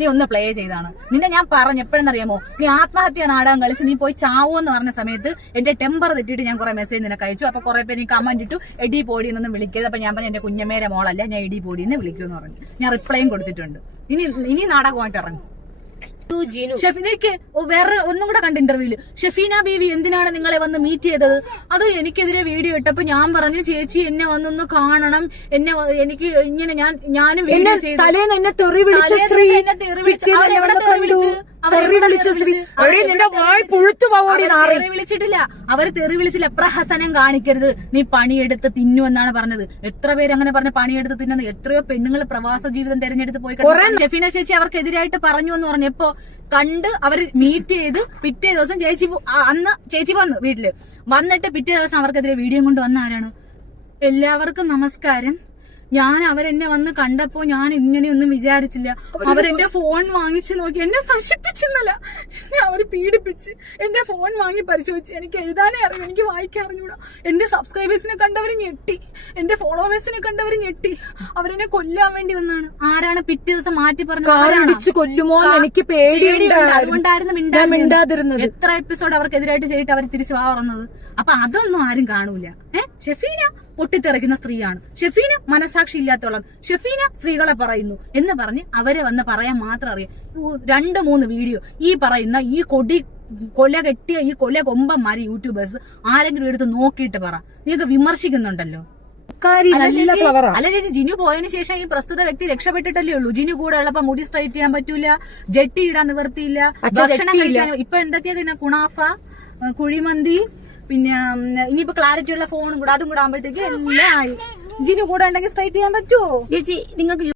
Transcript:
നീ ഒന്ന് പ്ലേ ചെയ്താണ്. നിന്നെ ഞാൻ പറഞ്ഞു എപ്പോഴെന്നറിയാമോ? നീ ആത്മഹത്യ നാടകം കളിച്ച് നീ പോയി ചാവോ എന്ന് പറഞ്ഞ സമയത്ത് എന്റെ ടെമ്പർ തെറ്റിയിട്ട് ഞാൻ കുറെ മെസ്സേജ് നിനക്ക് അയച്ചു. അപ്പൊ കുറെ പേര് നീ കമന്റ് ഇട്ടു. എഡി പോടി എന്നൊന്നും വിളിക്കരുത്. അപ്പൊ ഞാൻ പറഞ്ഞു എന്റെ കുഞ്ഞമേരെ മോളല്ല. ഞാൻ എഡി പോടി എന്ന് വിളിക്കുമെന്ന് പറഞ്ഞു. ഞാൻ റിപ്ലൈയും കൊടുത്തിട്ടുണ്ട്. ഇനി ഇനി നാടകമായിട്ട് ഇറങ്ങും. ഷെഫിനയ്ക്ക് വേറെ ഒന്നും കൂടെ കണ്ട ഇന്റർവ്യൂൽ ഷെഫീന ബീവി എന്തിനാണ് നിങ്ങളെ വന്ന് മീറ്റ് ചെയ്തത്? അത് എനിക്കെതിരെ വീഡിയോ ഇട്ടപ്പോ ഞാൻ പറഞ്ഞു ചേച്ചി എന്നെ വന്നൊന്ന് കാണണം. എന്നെ എനിക്ക് ഇങ്ങനെ ഞാൻ ഞാനും വീഡിയോ ചെയ്തു. തലേന്ന് എന്നെ തെറി വിളിച്ച സ്ത്രീ എന്നെ തെറി വിളിച്ച- തെറി. വിളിച്ച്? എടീ നിന്റെ പുഴുത്തു അവർ നാറി. തെറി വിളിച്ചിട്ടില്ല. അവർ തെറി വിളിച്ചില്ല. പ്രഹസനം കാണിക്കരുത്. നീ പണിയെടുത്ത് തിന്നു എന്നാണ് പറഞ്ഞത്. എത്ര പേര് അങ്ങനെ പറഞ്ഞ പണിയെടുത്ത് തിന്നു എത്രയോ പെണ്ണുങ്ങൾ പ്രവാസ ജീവിതം തെരഞ്ഞെടുത്ത് പോയി ജഫീന ചേച്ചി അവർക്കെതിരായിട്ട് പറഞ്ഞു എന്ന് പറഞ്ഞപ്പോ കണ്ട് അവർ മീറ്റ് ചെയ്ത് പിറ്റേ ദിവസം ചേച്ചി അന്ന് ചേച്ചി വന്നു വീട്ടിൽ. വന്നിട്ട് പിറ്റേ ദിവസം അവർക്കെതിരെ വീഡിയോ കൊണ്ട് വന്ന ആരാണ്? എല്ലാവർക്കും നമസ്കാരം. ഞാൻ അവരെന്നെ വന്ന് കണ്ടപ്പോ ഞാൻ ഇങ്ങനെയൊന്നും വിചാരിച്ചില്ല. അവരെന്റെ ഫോൺ വാങ്ങിച്ചു നോക്കി എന്നെ നശിപ്പിച്ചെന്നല്ല. അവർ പീഡിപ്പിച്ച് എന്റെ ഫോൺ വാങ്ങി പരിശോധിച്ച്. എനിക്ക് എഴുതാനേ അറിയൂ എനിക്ക് വായിക്കാൻ അറിഞ്ഞൂടാ. എന്റെ സബ്സ്ക്രൈബേഴ്സിനെ കണ്ടവർ ഞെട്ടി. എന്റെ ഫോളോവേഴ്സിനെ കണ്ടവർ ഞെട്ടി. അവരെന്നെ കൊല്ലാൻ വേണ്ടി വന്നാണ്. ആരാണ് പിറ്റേ ദിവസം മാറ്റി പറഞ്ഞത്? കൊല്ലുമോ എനിക്ക് അതുകൊണ്ടായിരുന്നു മിണ്ടാതിരുന്നത്. എത്ര എപ്പിസോഡ് അവർക്കെതിരായിട്ട് ചെയ്തിട്ട് അവർ തിരിച്ചു പറഞ്ഞത് അപ്പൊ അതൊന്നും ആരും കാണൂല. ഏഹ് ഷെഫീന പൊട്ടിത്തെറിക്കുന്ന സ്ത്രീയാണ്. ഷെഫീന മനസാക്ഷി ഇല്ലാത്തോളം ഷെഫീന സ്ത്രീകളെ പറയുന്നു എന്ന് പറഞ്ഞ് അവരെ വന്ന് പറയാൻ മാത്രം അറിയാം. രണ്ട് മൂന്ന് വീഡിയോ. ഈ പറയുന്ന ഈ കൊടി കൊല കെട്ടിയ ഈ കൊല കൊമ്പന്മാര് യൂട്യൂബേഴ്സ് ആരെങ്കിലും എടുത്ത് നോക്കിയിട്ട് പറ. നീയൊക്കെ വിമർശിക്കുന്നുണ്ടല്ലോ. അല്ല ചേച്ചി- ജിനു പോയതിന് ശേഷം ഈ പ്രസ്തുത വ്യക്തി രക്ഷപ്പെട്ടിട്ടല്ലേ ഉള്ളൂ. ജിനു കൂടെ ഉള്ളപ്പോ മുടി സ്ട്രൈറ്റ് ചെയ്യാൻ പറ്റൂല ജെട്ടി ഇടാൻ നിവർത്തിയില്ല ഭക്ഷണം. കഴിക്കാൻ ഇപ്പൊ എന്തൊക്കെയാ പിന്നെ കുണാഫ കുഴിമന്തി പിന്നെ ഇനിയിപ്പോ ക്ലാരിറ്റി ഉള്ള ഫോണും കൂടെ അതും കൂടെ ആകുമ്പോഴത്തേക്ക് എല്ലാം ആയി. ജിനു കൂടെ ഉണ്ടെങ്കിൽ സ്ട്രൈറ്റ് ചെയ്യാൻ പറ്റുമോ ചേച്ചി നിങ്ങൾക്ക്